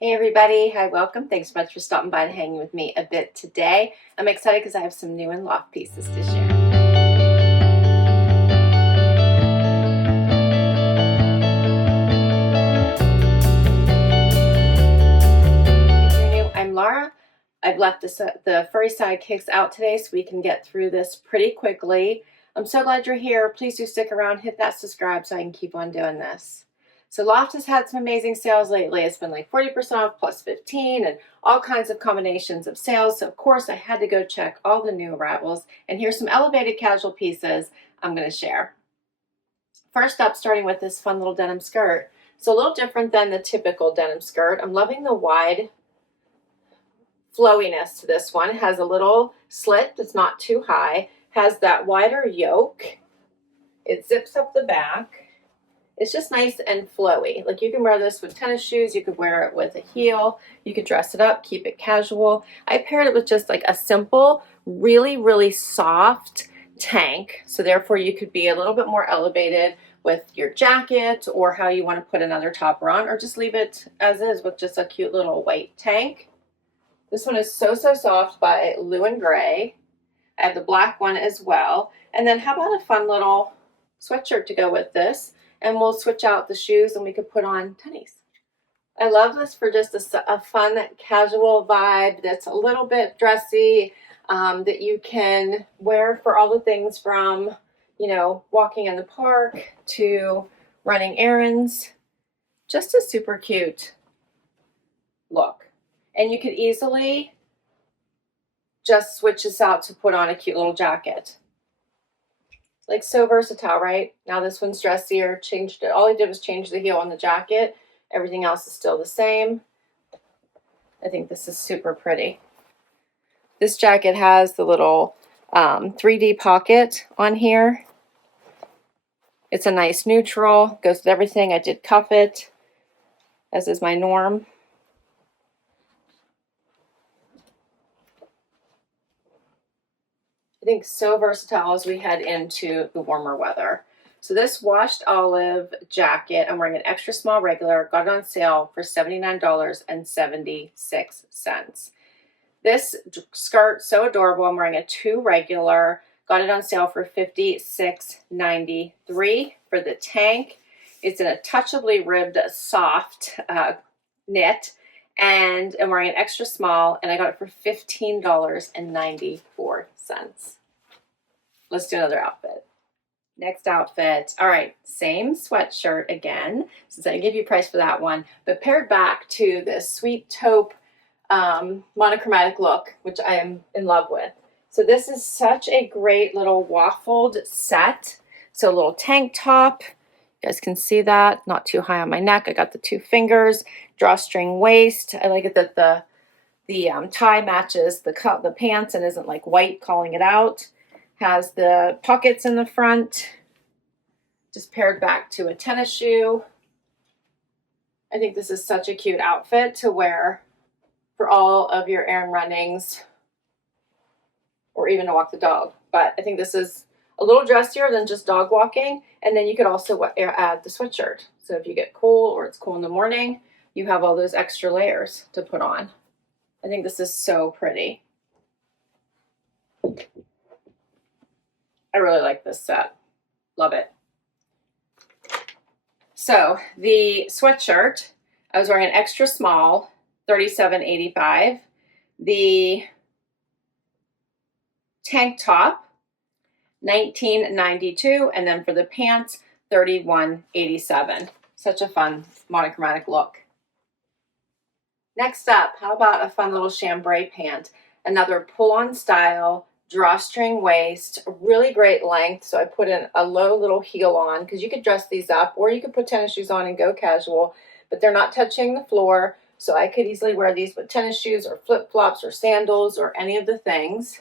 Hey everybody, hi, welcome. Thanks so much for stopping by and hanging with me a bit today. I'm excited because I have some new and Loft pieces to share. If you're new, I'm Laura. I've left the furry sidekicks out today so we can get through this pretty quickly. I'm so glad you're here. Please do stick around, hit that subscribe so I can keep on doing this. So Loft has had some amazing sales lately. It's been like 40% off plus 15 and all kinds of combinations of sales. So of course I had to go check all the new arrivals, and here's some elevated casual pieces I'm going to share. First up, starting with this fun little denim skirt. So a little different than the typical denim skirt. I'm loving the wide flowiness to this one. It has a little slit that's not too high, has that wider yoke. It zips up the back. It's just nice and flowy. Like you can wear this with tennis shoes, you could wear it with a heel, you could dress it up, keep it casual. I paired it with just like a simple, really soft tank. So therefore you could be a little bit more elevated with your jacket or how you want to put another topper on, or just leave it as is with just a cute little white tank. This one is so soft by Lou and Gray. I have the black one as well. And then how about a fun little sweatshirt to go with this? And we'll switch out the shoes and we could put on tennies. I love this for just a fun casual vibe that's a little bit dressy, that you can wear for all the things from, you know, walking in the park to running errands. Just a super cute look. And you could easily just switch this out to put on a cute little jacket. Like so versatile, right? Now this one's dressier, changed it. All I did was change the heel on the jacket. Everything else is still the same. I think this is super pretty. This jacket has the little 3D pocket on here. It's a nice neutral, goes with everything. I did cuff it, as is my norm. I think so versatile as we head into the warmer weather. So this washed olive jacket, I'm wearing an extra small regular, got it on sale for $79.76. This skirt, so adorable. I'm wearing a 2 regular, got it on sale for $56.93 for the tank. It's in a touchably ribbed soft knit, and I'm wearing an extra small, and I got it for $15.94. Let's do another outfit. Next outfit. All right, same sweatshirt again, since I give you a price for that one, but paired back to this sweet taupe monochromatic look, which I am in love with. So this is such a great little waffled set. So a little tank top. You guys can see that, not too high on my neck. I got the 2 fingers, drawstring waist. I like it that the tie matches the pants and isn't like white calling it out. Has the pockets in the front, just paired back to a tennis shoe. I think this is such a cute outfit to wear for all of your errand runnings or even to walk the dog. But I think this is a little dressier than just dog walking. And then you could also add the sweatshirt. So if you get cool or it's cool in the morning, you have all those extra layers to put on. I think this is so pretty. I really like this set. Love it. So the sweatshirt, I was wearing an extra small, $37.85. The tank top, $19.92. And then for the pants, $31.87. Such a fun monochromatic look. Next up, how about a fun little chambray pant? Another pull-on style, drawstring waist, really great length. So I put in a low little heel on because you could dress these up, or you could put tennis shoes on and go casual, but they're not touching the floor. So I could easily wear these with tennis shoes or flip-flops or sandals or any of the things.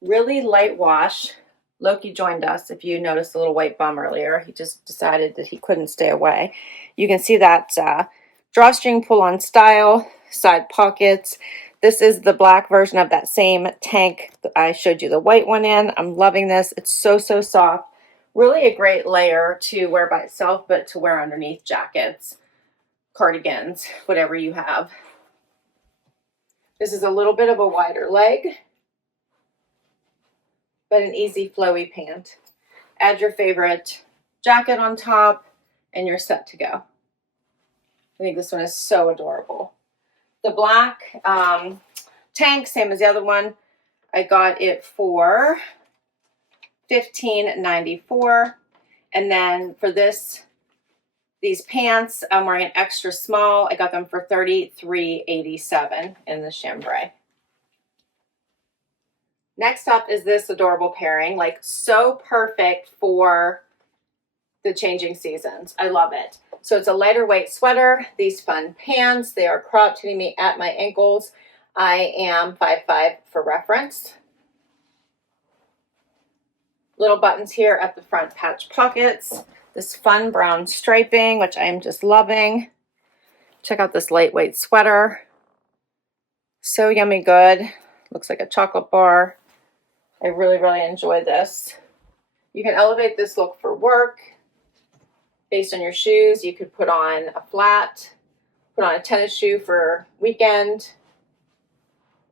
Really light wash. Loki joined us. If you noticed the little white bum earlier, he just decided that he couldn't stay away. You can see that drawstring pull-on style, side pockets. This is the black version of that same tank that I showed you the white one in. I'm loving this. It's so soft. Really a great layer to wear by itself, but to wear underneath jackets. cardigans, whatever you have. This is a little bit of a wider leg, but an easy flowy pant. Add your favorite jacket on top and you're set to go. I think this one is so adorable. The black tank, same as the other one. I got it for $15.94. And then for these pants, I'm wearing an extra small. I got them for $33.87 in the chambray. Next up is this adorable pairing, like so perfect for the changing seasons. I love it. So it's a lighter weight sweater, these fun pants. They are cropped, hitting me at my ankles. I am 5'5" for reference. Little buttons here at the front, patch pockets. This fun brown striping, which I am just loving. Check out this lightweight sweater. So yummy good. Looks like a chocolate bar. I really, really enjoy this. You can elevate this look for work. Based on your shoes, you could put on a flat, put on a tennis shoe for weekend,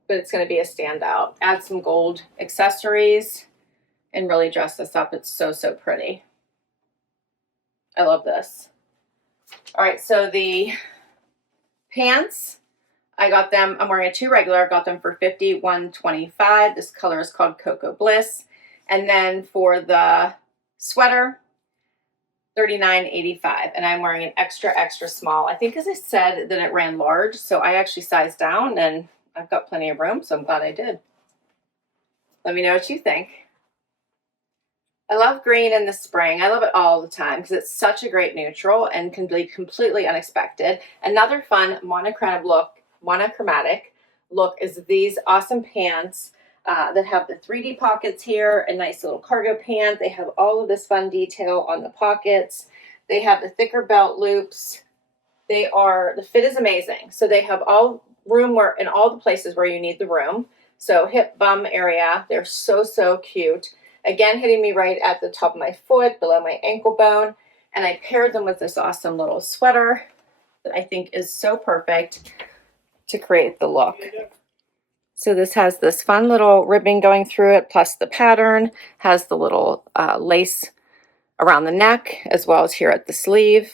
but it's going to be a standout. Add some gold accessories and really dress this up. It's so, so pretty. I love this. All right, so the pants, I got them, I'm wearing a 2 regular, I got them for $51.25. This color is called Cocoa Bliss. And then for the sweater, $39.85, and I'm wearing an extra, extra small. I think, as I said, that it ran large, so I actually sized down, and I've got plenty of room, so I'm glad I did. Let me know what you think. I love green in the spring. I love it all the time because it's such a great neutral and can be completely unexpected. Another fun monochromatic look is these awesome pants that have the 3D pockets here, a nice little cargo pant. They have all of this fun detail on the pockets. They have the thicker belt loops. The fit is amazing. So they have all room where in all the places where you need the room. So hip, bum area. They're so, so cute. Again, hitting me right at the top of my foot, below my ankle bone. And I paired them with this awesome little sweater that I think is so perfect to create the look. So this has this fun little ribbing going through it, plus the pattern, has the little lace around the neck, as well as here at the sleeve.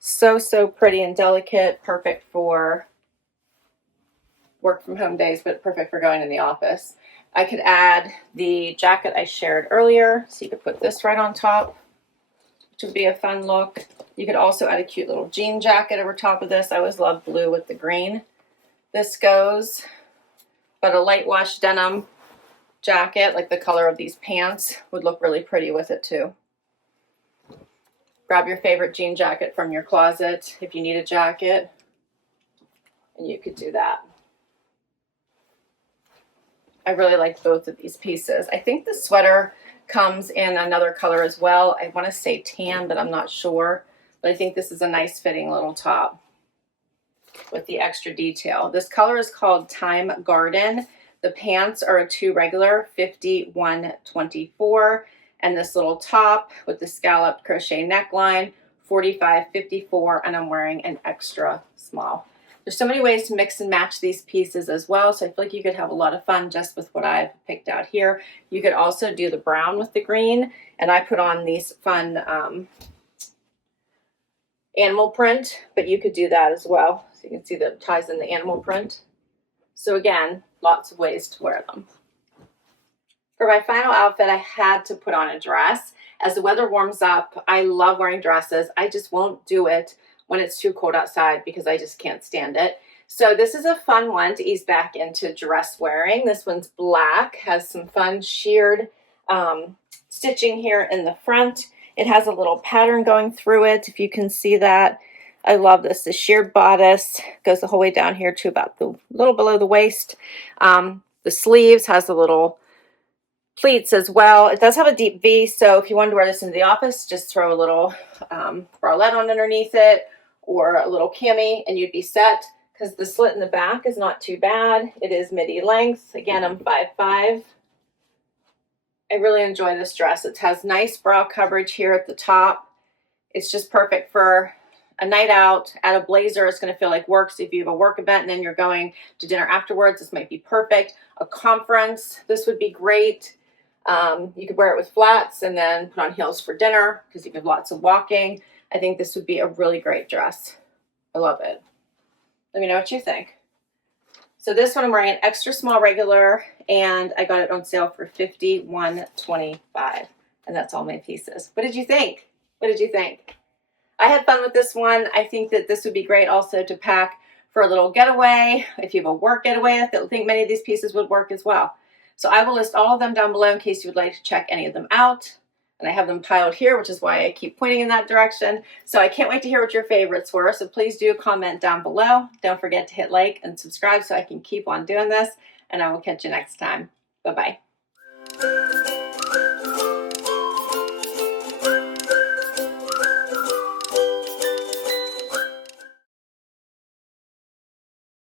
So, so pretty and delicate, perfect for work from home days, but perfect for going in the office. I could add the jacket I shared earlier, so you could put this right on top, which would be a fun look. You could also add a cute little jean jacket over top of this. I always love blue with the green. This goes, but a light wash denim jacket, like the color of these pants, would look really pretty with it too. Grab your favorite jean jacket from your closet if you need a jacket, and you could do that. I really like both of these pieces. I think the sweater comes in another color as well. I want to say tan, but I'm not sure. But I think this is a nice fitting little top with the extra detail. This color is called Time Garden. The pants are a 2 regular, $51.24. And this little top with the scalloped crochet neckline, $45.54. And I'm wearing an extra small. There's so many ways to mix and match these pieces as well, so I feel like you could have a lot of fun just with what I've picked out here. You could also do the brown with the green, and I put on these fun animal print, but you could do that as well. So you can see the ties in the animal print. So again, lots of ways to wear them. For my final outfit, I had to put on a dress. As the weather warms up, I love wearing dresses. I just won't do it when it's too cold outside because I just can't stand it. So this is a fun one to ease back into dress wearing. This one's black, has some fun sheared stitching here in the front. It has a little pattern going through it, if you can see that. I love this. The sheared bodice goes the whole way down here to about the little below the waist. The sleeves has the little pleats as well. It does have a deep V, so if you wanted to wear this into the office, just throw a little bralette on underneath it or a little cami and you'd be set, because the slit in the back is not too bad. It is midi length. Again, I'm 5'5". I really enjoy this dress. It has nice bra coverage here at the top. It's just perfect for a night out, add a blazer, it's going to feel like work. So if you have a work event and then you're going to dinner afterwards, this might be perfect. A conference, this would be great. You could wear it with flats and then put on heels for dinner because you have lots of walking. I think this would be a really great dress. I love it. Let me know what you think. So this one I'm wearing an extra small regular, and I got it on sale for $51.25, and that's all my pieces. What did you think? What did you think? I had fun with this one. I think that this would be great also to pack for a little getaway. If you have a work getaway, I think many of these pieces would work as well. So I will list all of them down below in case you would like to check any of them out. And I have them piled here, which is why I keep pointing in that direction. So I can't wait to hear what your favorites were. So please do comment down below. Don't forget to hit like and subscribe so I can keep on doing this. And I will catch you next time. Bye-bye.